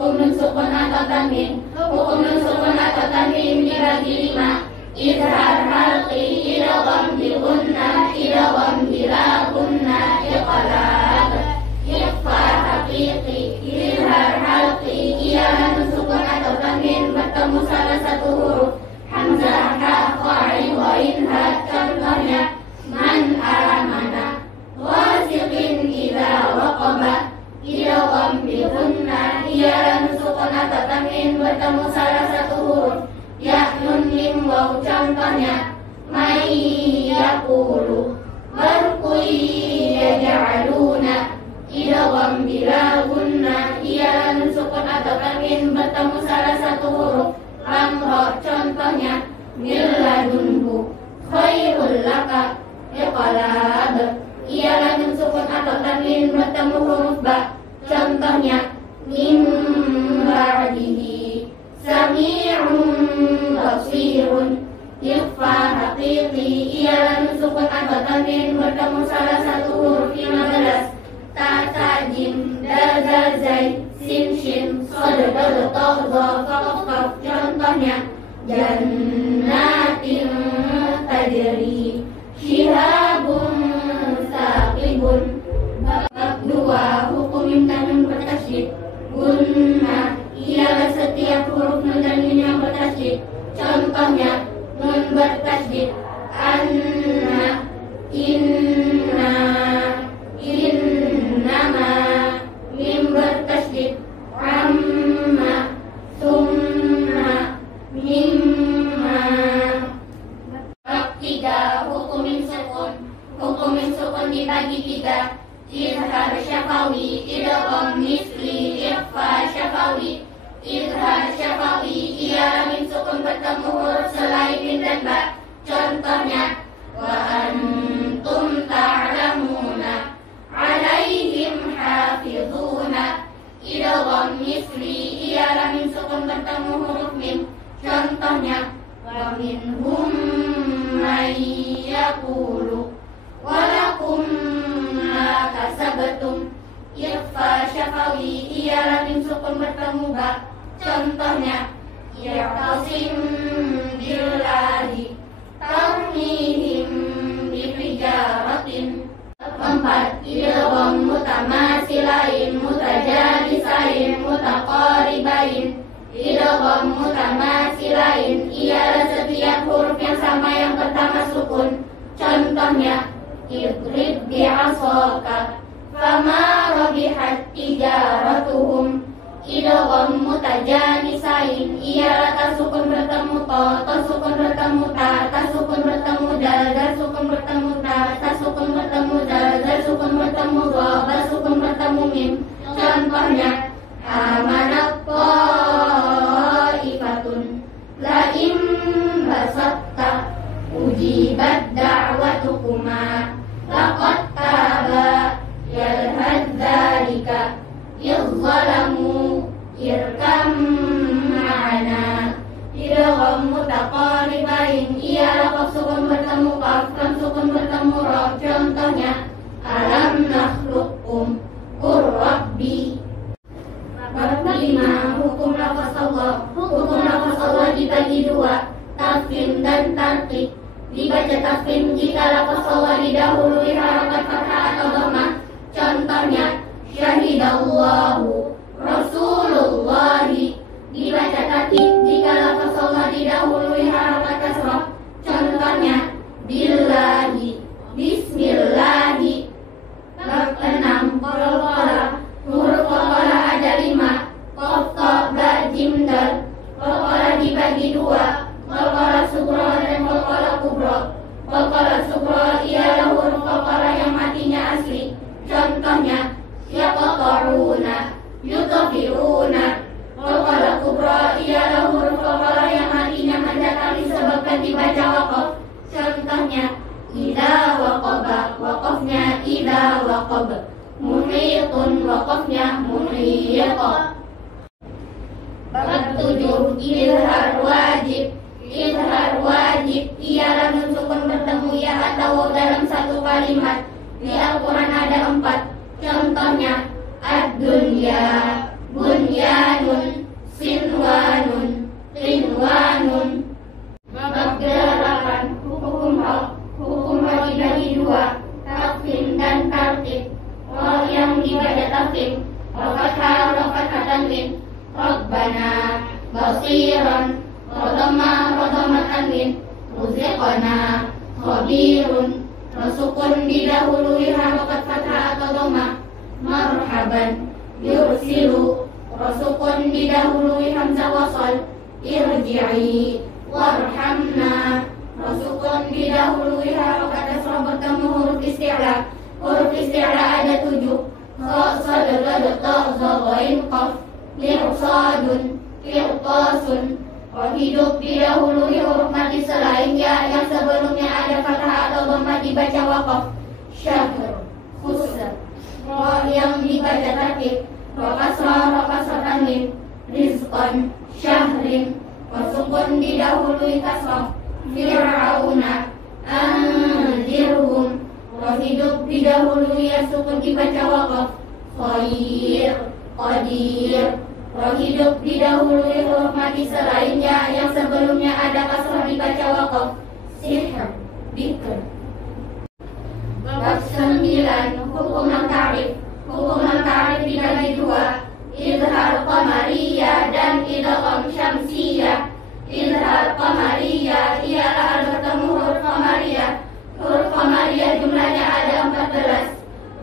hukum nun sukun atau tanwin. Hukum nun sukun atau tanwin dibagi 5. Izhar halqi, idgham bil gunnah, idgham bila gunnah, iqlab. Ikhfa haqiqi, izhar halqi, ialah nun sukun atau tanwin bertemu salah satu huruf. Hamzah, ha, qa'i, ghain, ha. Contohnya man amana. Wasiqin idza waqaba, idgham bil gunnah, ialah nun sukun atau tanwin bertemu salah satu huruf. Ya, nun, mim, waw. Contohnya may yaqulu, barqui yaj'aluna, idgham bila gunnah, ialah nun sukun atau tanwin bertemu salah satu huruf. Lam, ra. Contohnya min ladunhu, khairul laka, iqlab, ialah nun sukun atau tanwin bertemu huruf ba. Contohnya min ba'dihi, sami'un basirun. Ikhfa haqiqi, ialah nun sukun atau tanwin bertemu salah satu huruf. 15. Ta, ta, jim, dal, zal, zai, sin, shin, sod, dal, ta, za, qaf, qaf. Contohnya jannatin tajri, shihabun saqibun. Bab 2. Hukum mim tanwin bertasydid. Gunnah, ialah setiap huruf nun tanwin yang bertasydid. Contohnya nun bertasydid anna, inna, innama. Mim bertasydid amma, summa, mimma. Bab 3. Hukum mim sukun. Hukum mim sukun dibagi 3. Izhar syafawi, idgham misli, ikhfa syafawi. Izhar syafawi, ialah mim sukun bertemu huruf selain mim dan ba. Contohnya wa antum ta'lamuna, alaihim hafizuna. Idgham misli, ialah mim sukun bertemu huruf mim. Contohnya wa minhum may yaqulu walakum ma kasabtum. Ikhfa syafawi, ialah mim sukun bertemu ba. Contohnya ya'tasim billahi, tarmihim bihijaratin. 4. Idgham mutamasilain, mutajanisain, mutaqaribain. Idgham mutamasilain, ialah setiap huruf yang sama yang pertama sukun. Contohnya idrib bi'asaka, fama rabihat tijaratuhum. Idgham mutajanisain, ialah ta sukun bertemu to, to sukun bertemu ta, ta sukun bertemu dal, dal sukun bertemu ta, ta sukun bertemu dal, dal sukun bertemu ra, ba sukun bertemu mim. Contohnya amanat ta'ifatun, la in basatta ujibat da'watukuma, laqad taba yalhad dzalika, izzalamu irkam ma'ana. Idgham mutaqaribain, ialah qaf sukun bertemu qaf, lam sukun bertemu ra. Contohnya alam nakhluqkum, qur rabbi. Bab 5. Hukum lafaz Allah. Hukum lafaz Allah dibagi 2, tafkhim dan tarqiq. Dibaca tafkhim jika lafaz Allah didahului harakat fathah atau dhammah. Contohnya syahidallahu, rasulullahi. Dibaca tarqiq jika lafaz Allah didahului harakat kasrah. Contohnya billahi, bismillahi. Bab 6. Qalqalah. Huruf qalqalah ada 5. Qaf, ta, ba, jim, dal. Qalqalah dibagi 2, qalqalah sughra dan qalqalah kubra. Qalqalah sughra ialah huruf qalqalah yang matinya asli. Contohnya yaqta'una, yutafiruna. Qalqalah kubra ialah huruf qalqalah yang matinya mendatar disebabkan dibaca waqaf. Contohnya idza waqaba, waqafnya idza waqab. Muhitun, waqafnya muhita. Bab 7. Izhar wajib. Izhar wajib ialah nun sukun bertemu ya atau waw dalam satu kalimat. Di Al-Quran ada 4. Contohnya ad-dunya, bunyanun, mustaqim, wa fathah tanwin, rabbana basiran, rodama tanwin, ruziqana khabirun, sukun didahului harokat fathah atau dhamma, marhaban yursilu, sukun didahului hamzah wasal, irji'i warhamna, sukun didahului harokat kasrah bertemu huruf isti'la. Huruf isti'la ada 7, kha, sad, dad, ta, za, ghain, qaf, mi'sadun, fi'tasun. Hidup didahului huruf mati selain ya yang sebelumnya ada fathah atau dhamma dibaca waqaf. Syahr, khusr, ra yang dibaca tartib, ra kasrah tanwin, rizqan, syahrin, sukun didahului kasrah, fir'auna, anzirhum. Hidup didahului ya sukun dibaca waqaf, khair, qadir. Hidup didahului huruf mati selainnya yang sebelumnya ada kasrah dibaca waqaf, sihr, bikr. Bab 9, hukum al-ta'rif. Hukum al-ta'rif dibagi 2, izhar qamariyah dan idgham syamsiyah. Izhar qamariyah ialah al bertemu huruf qamariyah. Huruf qamariyah jumlahnya ada 14.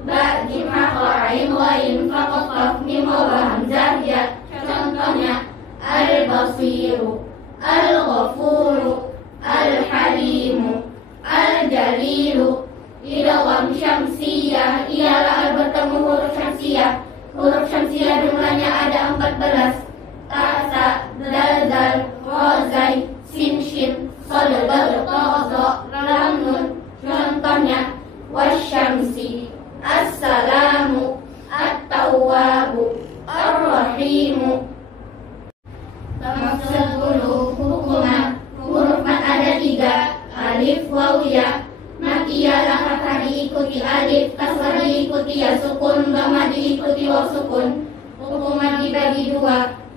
Ba, jim, ha, kha, ain, ghain, fa, qaf, mim, wa, hamzah, ya. Contohnya al-basiru, al-ghafuru, al-halimu, al-jalilu. Idgham syamsiyah ialah al bertemu huruf syamsiyah. Huruf syamsiyah jumlahnya ada 14. Ta, sa, dal, dal, ra, zai, sin, shin, sad, dal, ta, za, lam, nun. Contohnya wasyamsi, assalamu, at-tawwabu, ar-rahimu. Bab 10, hukumah. Huruf mat ada 3, alif, waw, ya. Mat ialah fathah diikuti alif, kasrah diikuti ya sukun, dhamma diikuti waw sukun. Hukumah dibagi 2,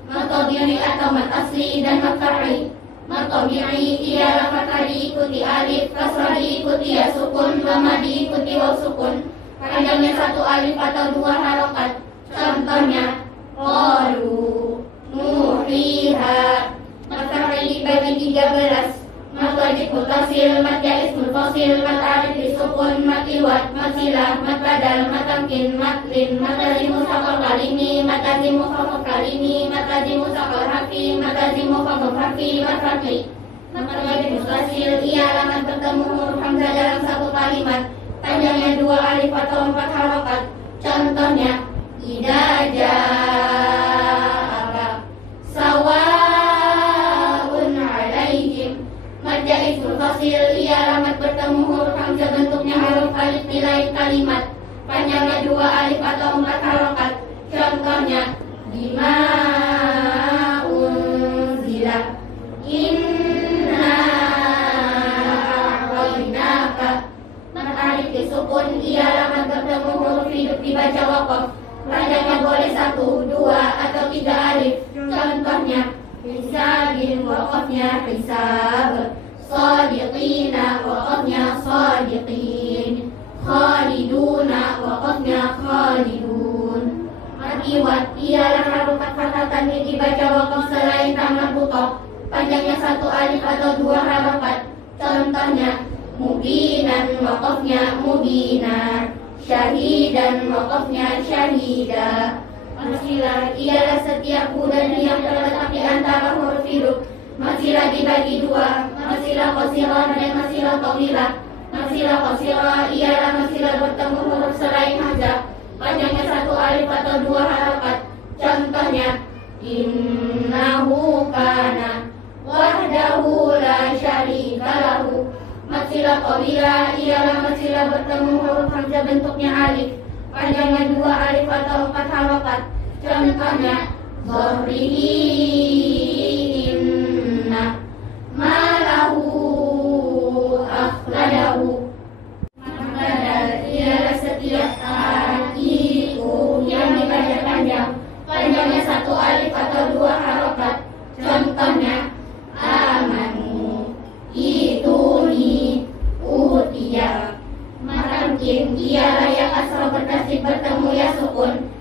mat tabi'i atau mat asli dan mat far'i. Mat tabi'i ialah fathah diikuti alif, kasrah diikuti ya sukun, dhamma diikuti waw sukun. Panjangnya 1 alif atau 2 harokat. Contohnya qalu, nuhiha. Mat far'i dibagi 13, mat wajib mutasil, mat jaiz munfasil, mat alif disukun, mat iwad, mat silah, mat badal, mat tamkin, mat lin, mat lazim mustaqal kalimi, mat lazim mukhafaf kalimi, mat lazim mustaqal harfi, mat lazim mukhafaf harfi, mat fatli. Mat wajib mutasil ialah mat bertemu huruf hamzah dalam satu kalimat. Panjangnya 2 alif atau 4 harokat. Contohnya idza ja'aka sawaun alaihim. Mat jaiz munfasil ialah mat bertemu huruf hamzah bentuknya huruf alif di lain kalimat. Panjangnya 2 alif atau 4 harokat. Contohnya bima unzila, inna a'tainaka. Mat alif disukun ialah mat bertemu huruf hidup dibaca waqaf. Panjangnya boleh 1, 2 atau 3 alif. Contohnya hisabin, waqafnya hisab, sadiqina, waqafnya sadiqin, khaliduna, waqafnya khalidun. Mat iwad ialah harokat fathah tanwin dibaca waqaf selain ta marbuthah. Panjangnya 1 alif atau 2 harokat. Contohnya mubinan, waqafnya mubina, syahidan, waqafnya syahida. Masilah ialah setiap bulan yang terletak di antara huruf hidup. Masilah dibagi 2, masilah qasirah dan masilah tawilah. Masilah qasirah ialah masilah bertemu huruf selain hamzah. Panjangnya 1 alif atau 2 harokat. Contohnya innahu kana wahdahu la syarika lahu. Masilah tawilah ialah masilah bertemu huruf hamzah bentuknya alif. Panjangnya 2 alif atau 4 harokat. Contohnya dhahrihi inna malahu akhladahu. Akhlada ialah setiap itu yang dibaca panjang. Panjangnya 1 alif atau 2 harokat. Contohnya amanu, ituni, utiya. Matamkin ialah yang asal bertasdid bertemu ya sukun.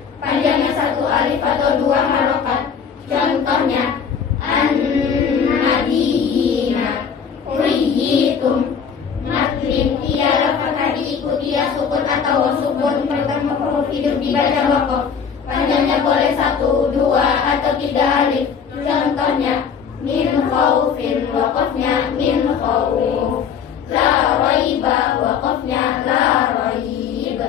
hanya boleh 1, 2, atau 3 alif. Contohnya min khaufin, waqafnya min khauf. La raiba, waqafnya la raib.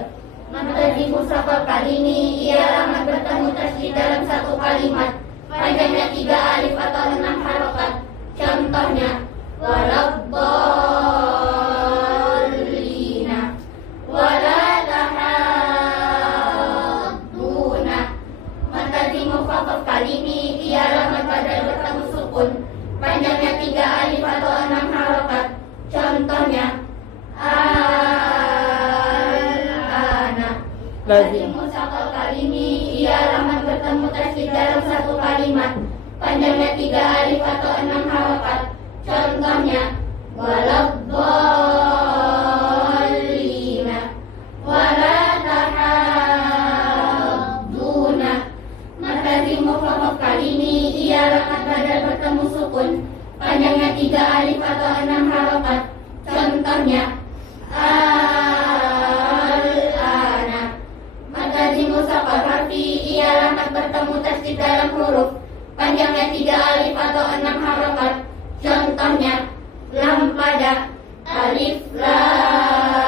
Maka di musafal kali ini ia amat bertemu tasydid dalam satu kalimat, panjangnya 3 alif atau 6 harokat. Contohnya waladdallina, wala tahadduna. Maka di musafal kali ini ia amat pada bertemu sukun, panjangnya 3 alif atau 6 harokat. Contohnya lazim. Musakal kali ini ia amat bertemu tasydid dalam satu kalimat, panjangnya 3 alif atau 6 harokat. Contohnya waladdallina, wala tahadduna. Maka di mufrad kali ini ia amat pada bertemu sukun, panjangnya 3 alif atau 6 harokat. Contohnya al-ana. Maka di musafal harfi ia amat bertemu tasydid dalam huruf, panjangnya 3 alif atau 6 harokat. Contohnya lam pada, alif lam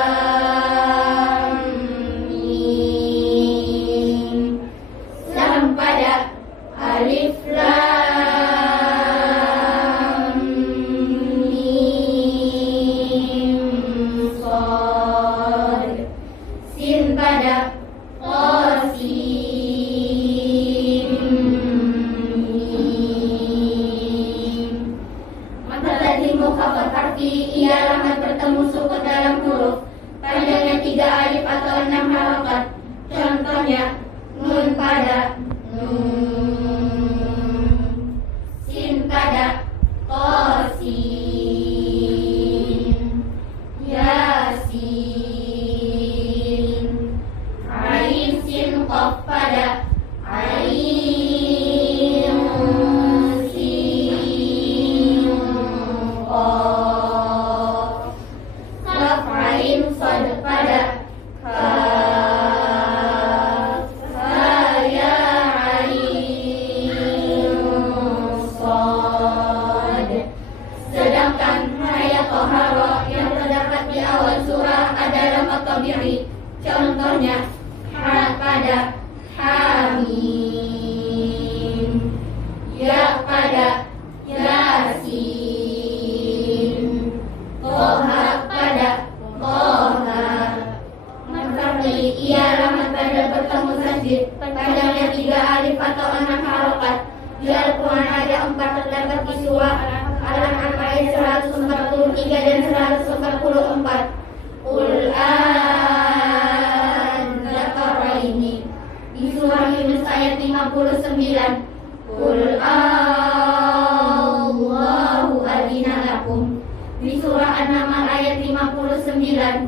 mim. Lam pada, alif lam mim shad. Sin pada, qasim mim. Maka tadi mukhafaf harfi ia amat bertemu sukun dalam huruf, panjangnya 3 alif atau 6 harokat. Contohnya nun pada, nun. Sin pada, qasim. Yasin. Ain sin qaf pada, ain sin qaf. Kaf ain sad pada, kaf. Ha ya ain sad. Sedangkan haya toharo yang terdapat di awal surah adalah matabi'i. Contohnya ha pada, hamim. Ya pada, yasin. Toha pada, toha. Maka ia amat pada bertemu tasydid, panjangnya 3 alif atau 6 harokat. Di Al-Quran ada 4 terdapat di surah Al-An'am ayat 143 dan 144. Qul an-dzakaraini. Di surah Yunus ayat 59. Qul Allahu adzina lakum. Di surah An-Naml ayat 59.